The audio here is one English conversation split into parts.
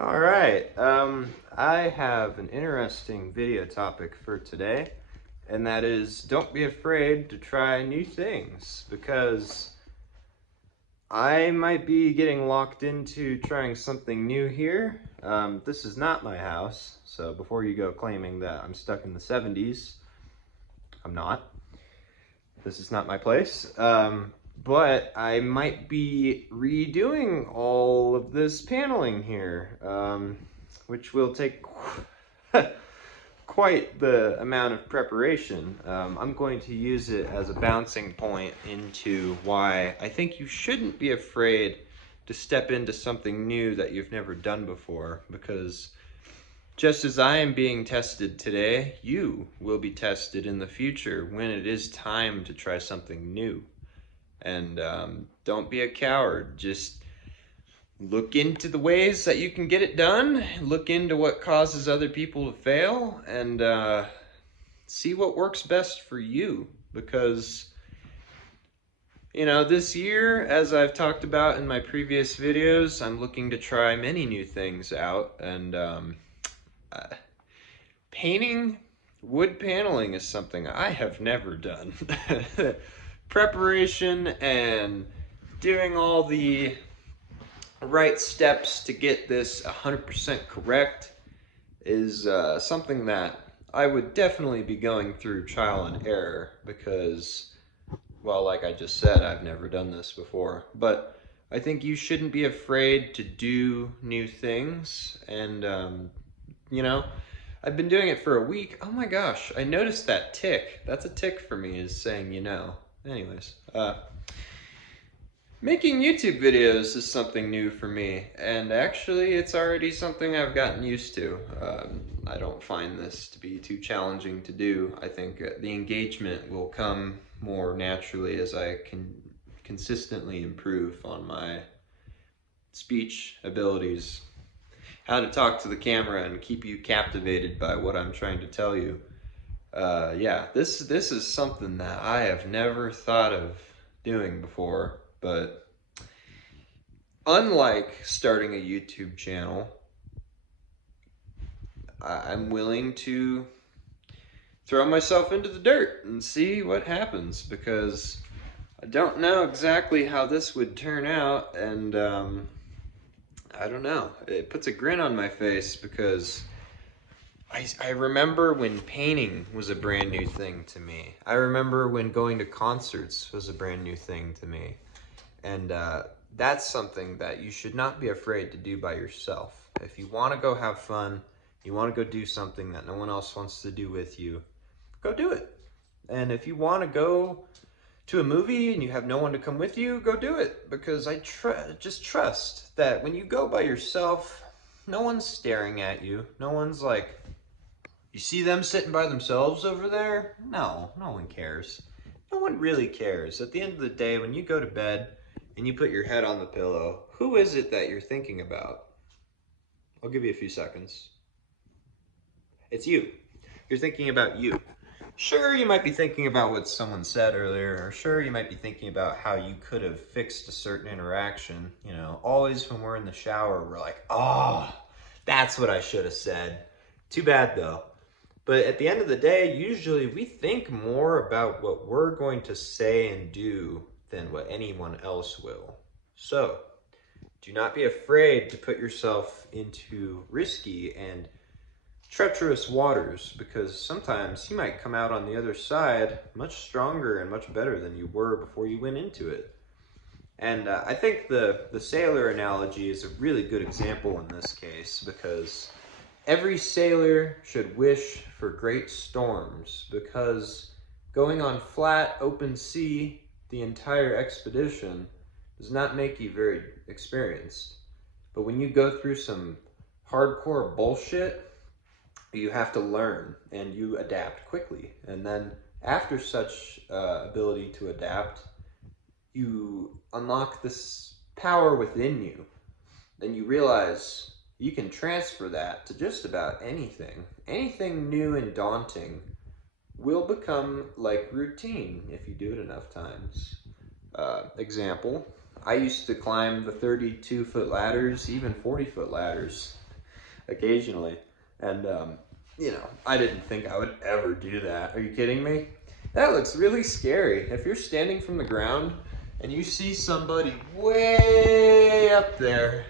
All right. I have an interesting video topic for today, and that is don't be afraid to try new things because I might be getting locked into trying something new here. This is not my house, so before you go claiming that I'm stuck in the 70s, I'm not. This is not my place. But I might be redoing all of this paneling here, which will take quite the amount of preparation. I'm going to use it as a bouncing point into why I think you shouldn't be afraid to step into something new that you've never done before, because just as I am being tested today, you will be tested in the future when it is time to try something new. And don't be a coward. Just look into the ways that you can get it done, look into what causes other people to fail, and see what works best for you. Because, this year, as I've talked about in my previous videos, I'm looking to try many new things out, and uh, painting wood paneling is something I have never done. Preparation and doing all the right steps to get this 100% correct is something that I would definitely be going through trial and error because, well, like I just said, I've never done this before. But I think you shouldn't be afraid to do new things. And, I've been doing it for a week. Oh my gosh, I noticed that tick. That's a tick for me, is saying Anyways, making YouTube videos is something new for me, and actually it's already something I've gotten used to. I don't find this to be too challenging to do. I think the engagement will come more naturally as I can consistently improve on my speech abilities, how to talk to the camera and keep you captivated by what I'm trying to tell you. Yeah, this is something that I have never thought of doing before, but unlike starting a YouTube channel, I'm willing to throw myself into the dirt and see what happens, because I don't know exactly how this would turn out, and I don't know. It puts a grin on my face because I remember when painting was a brand new thing to me. I remember when going to concerts was a brand new thing to me. And that's something that you should not be afraid to do by yourself. If you want to go have fun, you want to go do something that no one else wants to do with you, go do it. And if you want to go to a movie and you have no one to come with you, go do it. Because just trust that when you go by yourself, no one's staring at you. No one's like, you see them sitting by themselves over there? No, no one cares. No one really cares. At the end of the day, when you go to bed and you put your head on the pillow, who is it that you're thinking about? I'll give you a few seconds. It's you. You're thinking about you. Sure, you might be thinking about what someone said earlier, or sure, you might be thinking about how you could have fixed a certain interaction. Always when we're in the shower, we're like, oh, that's what I should have said. Too bad though. But at the end of the day, usually we think more about what we're going to say and do than what anyone else will. So, do not be afraid to put yourself into risky and treacherous waters, because sometimes you might come out on the other side much stronger and much better than you were before you went into it. And I think the sailor analogy is a really good example in this case, because every sailor should wish for great storms, because going on flat, open sea the entire expedition does not make you very experienced. But when you go through some hardcore bullshit, you have to learn and you adapt quickly. And then after such ability to adapt, you unlock this power within you. Then you realize you can transfer that to just about anything. Anything new and daunting will become like routine if you do it enough times. Example, I used to climb the 32-foot ladders, even 40-foot ladders, occasionally. And, I didn't think I would ever do that. Are you kidding me? That looks really scary. If you're standing from the ground and you see somebody way up there,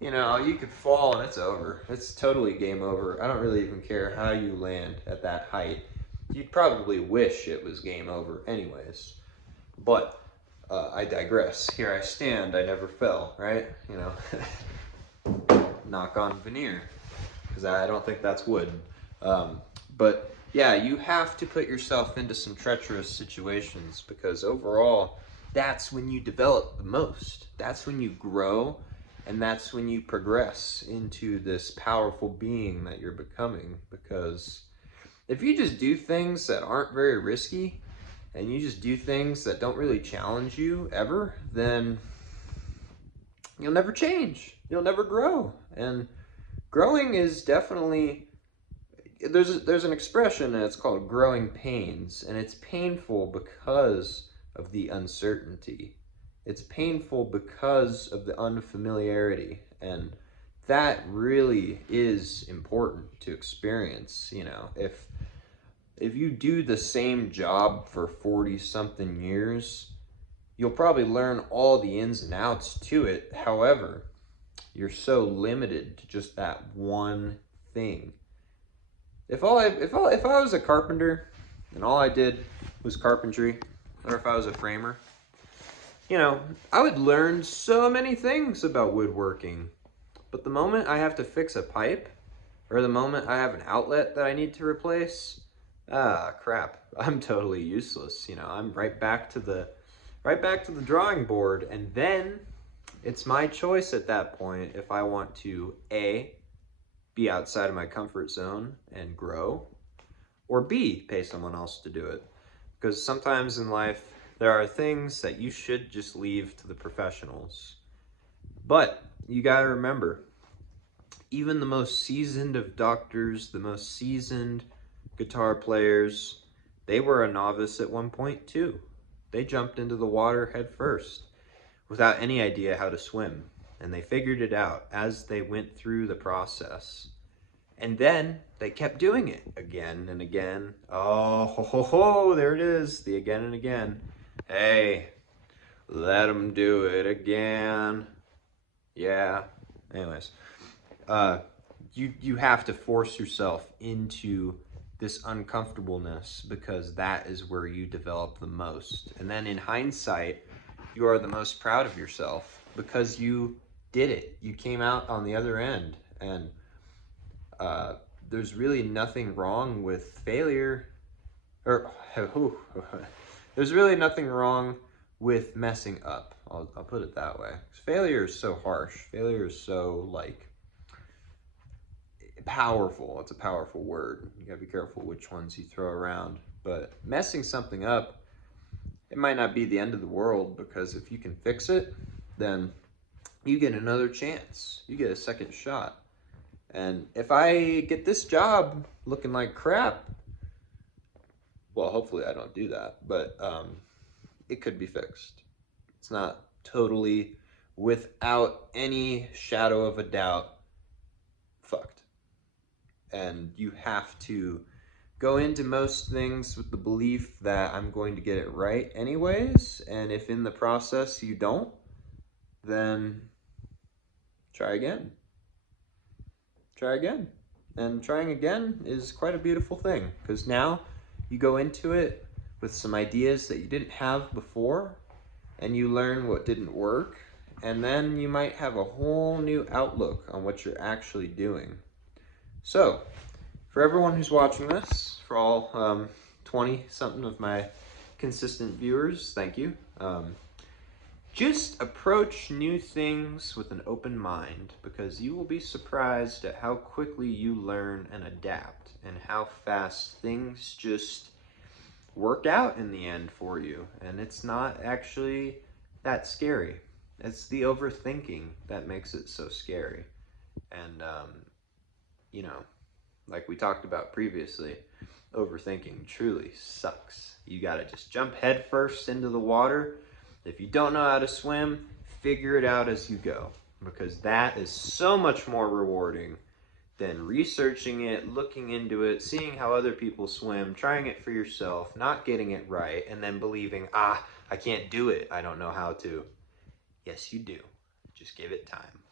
you could fall and it's over. It's totally game over. I don't really even care how you land at that height. You'd probably wish it was game over anyways. But I digress. Here I stand. I never fell, right? Knock on veneer, because I don't think that's wood. But yeah, you have to put yourself into some treacherous situations, because overall, that's when you develop the most. That's when you grow, and that's when you progress into this powerful being that you're becoming. Because if you just do things that aren't very risky, and you just do things that don't really challenge you ever, then you'll never change. You'll never grow. And growing is definitely, there's an expression, and it's called growing pains, and it's painful because of the uncertainty. It's painful because of the unfamiliarity, and that really is important to experience. If you do the same job for 40 something years, you'll probably learn all the ins and outs to it. However, you're so limited to just that one thing. If I was a carpenter and all I did was carpentry, or if I was a framer, I would learn so many things about woodworking. But the moment I have to fix a pipe, or the moment I have an outlet that I need to replace, crap, I'm totally useless. I'm right back to the drawing board, and then it's my choice at that point if I want to A, be outside of my comfort zone and grow, or B, pay someone else to do it. Because sometimes in life, there are things that you should just leave to the professionals. But you gotta remember, even the most seasoned of doctors, the most seasoned guitar players, they were a novice at one point too. They jumped into the water head first without any idea how to swim. And they figured it out as they went through the process. And then they kept doing it again and again. Oh, ho, ho, ho, there it is, the again and again. Hey, let them do it again. Yeah, anyways. You have to force yourself into this uncomfortableness, because that is where you develop the most. And then in hindsight, you are the most proud of yourself because you did it. You came out on the other end, and there's really nothing wrong with failure, or there's really nothing wrong with messing up. I'll put it that way. Failure is so harsh. Failure is so powerful. It's a powerful word. You gotta be careful which ones you throw around. But messing something up, it might not be the end of the world, because if you can fix it, then you get another chance. You get a second shot. And if I get this job looking like crap, well, hopefully I don't do that, but it could be fixed. It's not totally, without any shadow of a doubt, fucked. And you have to go into most things with the belief that I'm going to get it right anyways, and if in the process you don't, then try again. Try again. And trying again is quite a beautiful thing, because now you go into it with some ideas that you didn't have before, and you learn what didn't work, and then you might have a whole new outlook on what you're actually doing. So, for everyone who's watching this, for all 20-something of my consistent viewers, thank you. Just approach new things with an open mind, because you will be surprised at how quickly you learn and adapt, and how fast things just work out in the end for you. And it's not actually that scary. It's the overthinking that makes it so scary. And, like we talked about previously, overthinking truly sucks. You gotta just jump head first into the water. If you don't know how to swim, figure it out as you go. because that is so much more rewarding than researching it, looking into it, seeing how other people swim, trying it for yourself, not getting it right, and then believing, I can't do it, I don't know how to. Yes, you do. Just give it time.